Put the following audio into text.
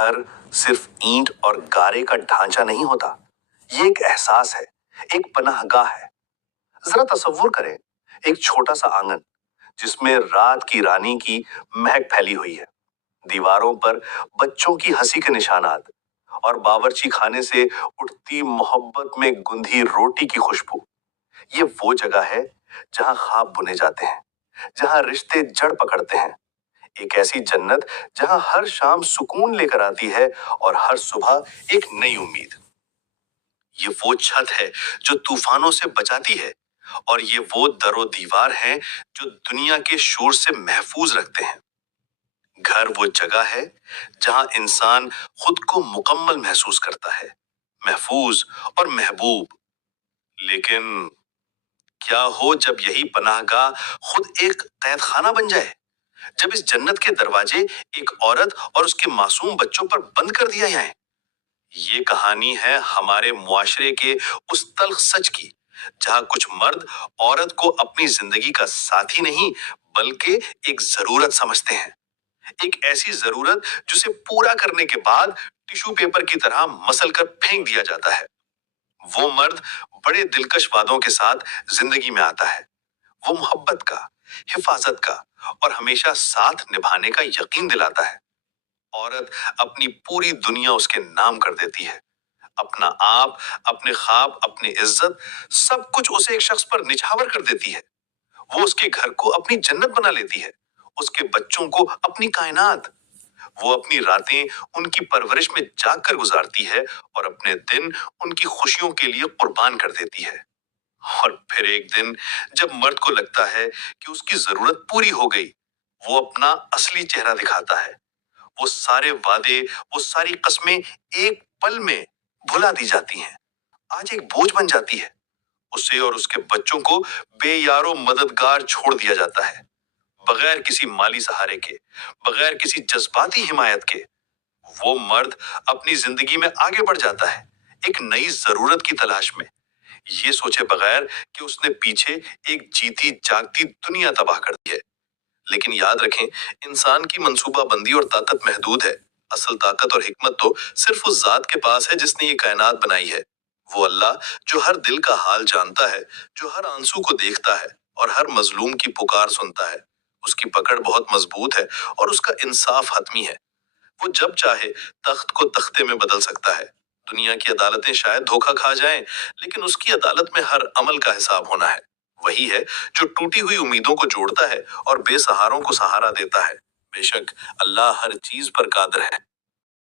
घर सिर्फ ईंट और गारे का ढांचा नहीं होता, ये एक एहसास है, एक पनाहगाह है। जरा तसव्वुर करें, एक छोटा सा आंगन जिसमें रात की रानी की महक फैली हुई है, दीवारों पर बच्चों की हंसी के निशानात और बावर्ची खाने से उठती मोहब्बत में गुंधी रोटी की खुशबू। ये वो जगह है जहां ख्वाब बुने जाते हैं, जहां रिश्ते जड़ पकड़ते हैं। एक ऐसी जन्नत जहां हर शाम सुकून लेकर आती है और हर सुबह एक नई उम्मीद। ये वो छत है जो तूफानों से बचाती है, और ये वो दरो दीवार हैं जो दुनिया के शोर से महफूज रखते हैं। घर वो जगह है जहां इंसान खुद को मुकम्मल महसूस करता है, महफूज और महबूब। लेकिन क्या हो जब यही पनाहगाह खुद एक कैद खाना बन जाए, जब इस जन्नत के दरवाजे एक औरत और उसके मासूम बच्चों पर बंद कर दिया जाए। ये कहानी है हमारे मुआशरे के उस तल्ख सच की, जहां कुछ मर्द औरत को अपनी जिंदगी का साथी नहीं बल्कि एक जरूरत समझते हैं। एक ऐसी जरूरत जिसे पूरा करने के बाद टिश्यू पेपर की तरह मसल कर फेंक दिया जाता है। वो मर्द बड़े दिलकश वादों के साथ जिंदगी में आता है, वो मोहब्बत का, हिफाजत का और हमेशा साथ निभाने का यकीन दिलाता है। औरत अपनी पूरी दुनिया उसके नाम कर देती है, अपना आप, अपने ख्वाब, अपनी इज्जत, सब कुछ उसे एक शख्स पर निछावर कर देती है। वो उसके घर को अपनी जन्नत बना लेती है, उसके बच्चों को अपनी कायनात। वो अपनी रातें उनकी परवरिश में जाग कर गुजारती है और अपने दिन उनकी खुशियों के लिए कुर्बान कर देती है। और फिर एक दिन जब मर्द को लगता है कि उसकी जरूरत पूरी हो गई, वो अपना असली चेहरा दिखाता है। वो सारे वादे, वो सारी कस्में एक पल में भुला दी जाती हैं, आज एक बोझ बन जाती है। उसे और उसके बच्चों को बेयारो मददगार छोड़ दिया जाता है, बगैर किसी माली सहारे के, बगैर किसी जज्बाती हिमायत के। वो मर्द अपनी जिंदगी में आगे बढ़ जाता है, एक नई जरूरत की तलाश में, ये सोचे बगैर कि उसने पीछे एक जीती जागती दुनिया तबाह कर दी है। लेकिन याद रखें, इंसान की मंसूबाबंदी और ताकत महदूद है। असल ताकत और हिकमत तो सिर्फ उस जात के पास है जिसने ये कायनात बनाई है। वो अल्लाह जो हर दिल का हाल जानता है, जो हर आंसू को देखता है और हर मजलूम की पुकार सुनता है। उसकी पकड़ बहुत मजबूत है और उसका इंसाफ हतमी है। वो जब चाहे तख्त को तख्ते में बदल सकता है। दुनिया की अदालतें शायद धोखा खा जाएं, लेकिन उसकी अदालत में हर अमल का हिसाब होना है। वही है जो टूटी हुई उम्मीदों को जोड़ता है और बेसहारों को सहारा देता है। बेशक अल्लाह हर चीज पर कादिर है।